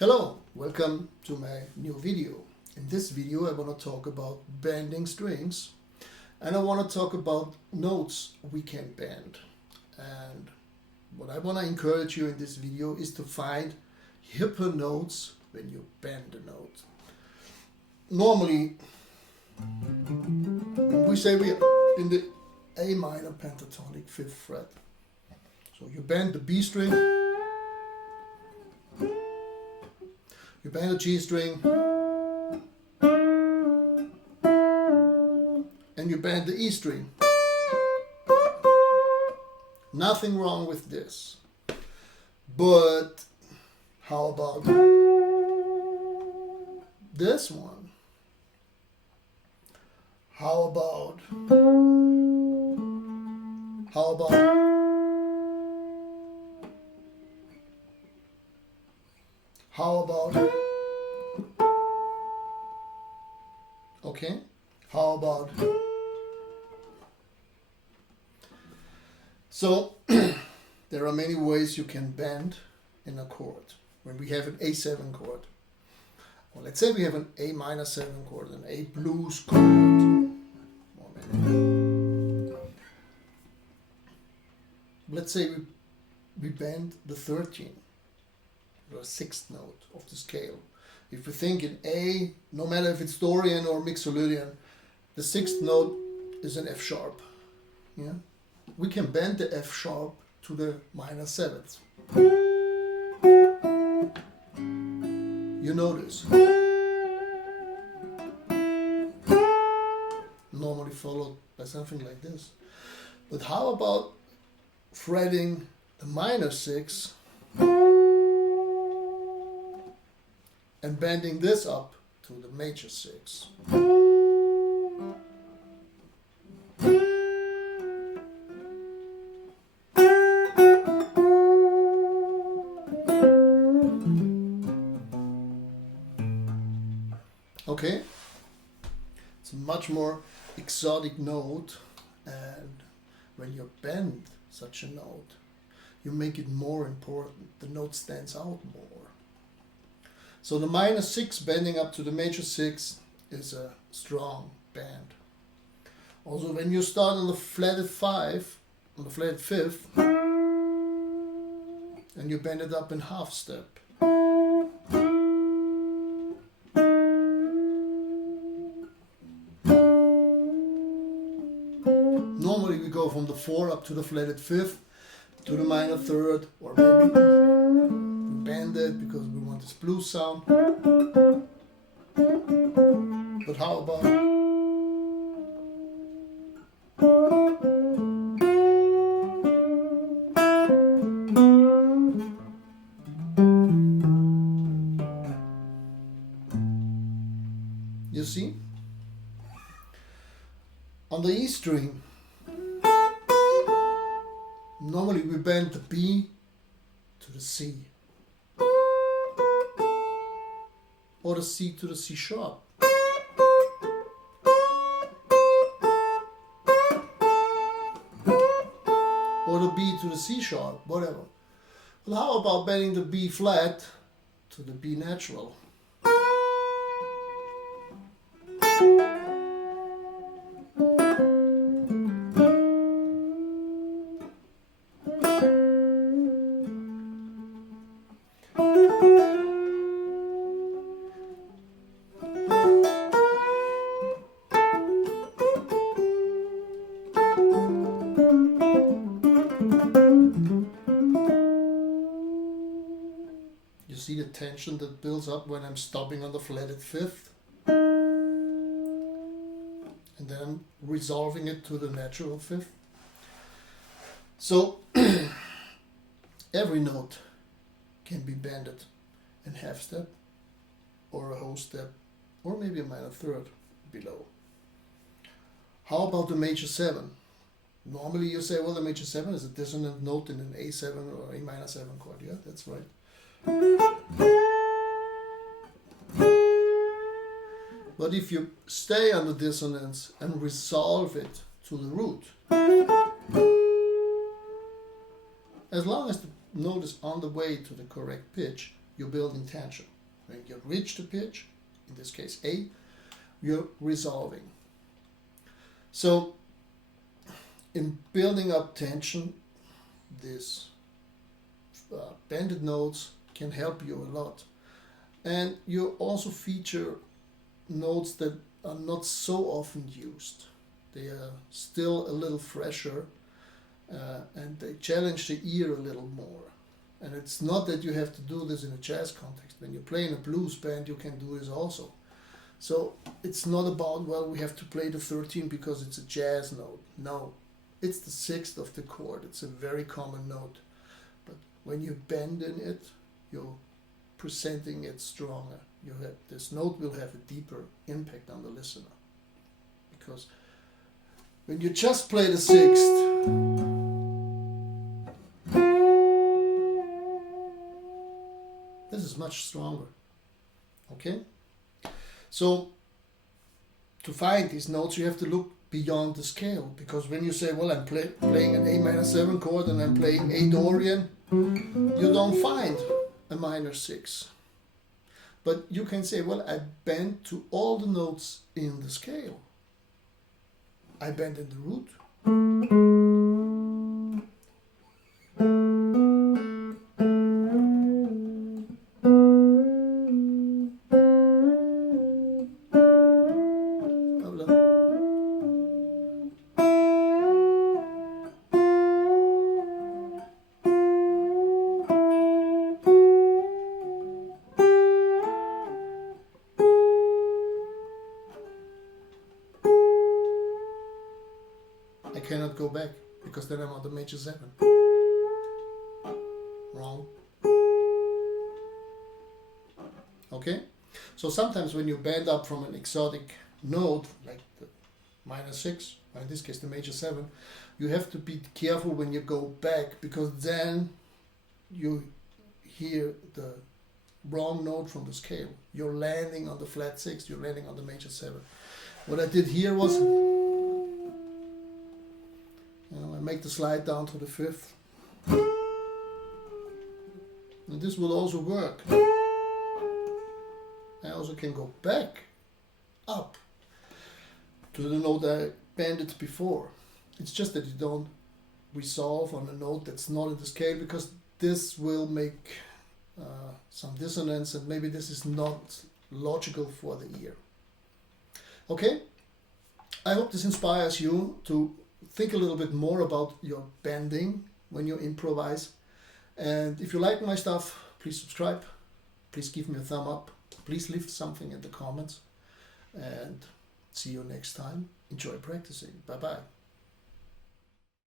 Hello, welcome to my new video. In this video I want to talk about bending strings, and I want to talk about notes we can bend. And what I want to encourage you in this video is to find hipper notes when you bend a note. Normally, we say we are in the A minor pentatonic 5th fret. So you bend the B string, you bend the G string, and you bend the E string. Nothing wrong with this. But how about this one? How about okay, how about so there are many ways you can bend in a chord. When we have an A7 chord, well, let's say we have an A minor 7 chord, an A blues chord. 1 minute. Let's say we bend the 13th, the 6th note of the scale. If we think in A, no matter if it's Dorian or Mixolydian, the 6th note is an F sharp. Yeah? We can bend the F sharp to the minor 7th. You notice. Normally followed by something like this. But how about fretting the minor 6 and bending this up to the major 6? Okay, it's a much more exotic note, and when you bend such a note, you make it more important. The note stands out more. So the minor 6 bending up to the major 6 is a strong bend. Also, when you start on the flatted 5, on the flatted 5th, and you bend it up in half step, normally we go from the 4 up to the flatted 5th to the minor 3rd, or maybe we bend it because we want this blues sound. But how about you see? On the E string, normally we bend the B to the C, or the C to the C sharp, or the B to the C sharp, whatever. But how about bending the B flat to the B natural? You see the tension that builds up when I'm stopping on the flatted 5th and then resolving it to the natural 5th. So every note can be bended in half step or a whole step or maybe a minor 3rd below. How about the major 7? Normally you say, well, the major 7 is a dissonant note in an A7 or A minor 7 chord. Yeah, that's right. But if you stay on the dissonance and resolve it to the root, as long as the note is on the way to the correct pitch, you're building tension. When you reach the pitch, in this case A, you're resolving. So in building up tension, these bended notes can help you a lot. And you also feature notes that are not so often used. They are still a little fresher, and they challenge the ear a little more. And it's not that you have to do this in a jazz context. When you play in a blues band, you can do this also. So it's not about, well, we have to play the 13 because it's a jazz note. No, it's the sixth of the chord. It's a very common note. But when you bend in it, you're presenting it stronger. This note will have a deeper impact on the listener. Because when you just play the sixth, this is much stronger. Okay? So to find these notes, you have to look beyond the scale. Because when you say, well, I'm playing an A minor 7 chord and I'm playing A Dorian, you don't find a minor 6. But you can say, well, I bend to all the notes in the scale. I bend in the root. I cannot go back because then I'm on the major 7. Wrong. Okay? So sometimes when you bend up from an exotic note, like the minor 6, or in this case the major 7, you have to be careful when you go back, because then you hear the wrong note from the scale. You're landing on the flat 6, you're landing on the major 7. What I did here was, I make the slide down to the 5th. And this will also work. I also can go back up to the note I bended before. It's just that you don't resolve on a note that's not in the scale, because this will make some dissonance, and maybe this is not logical for the ear. Okay? I hope this inspires you to think a little bit more about your bending when you improvise. And if you like my stuff, please subscribe. Please give me a thumb up. Please leave something in the comments. And see you next time. Enjoy practicing. Bye-bye.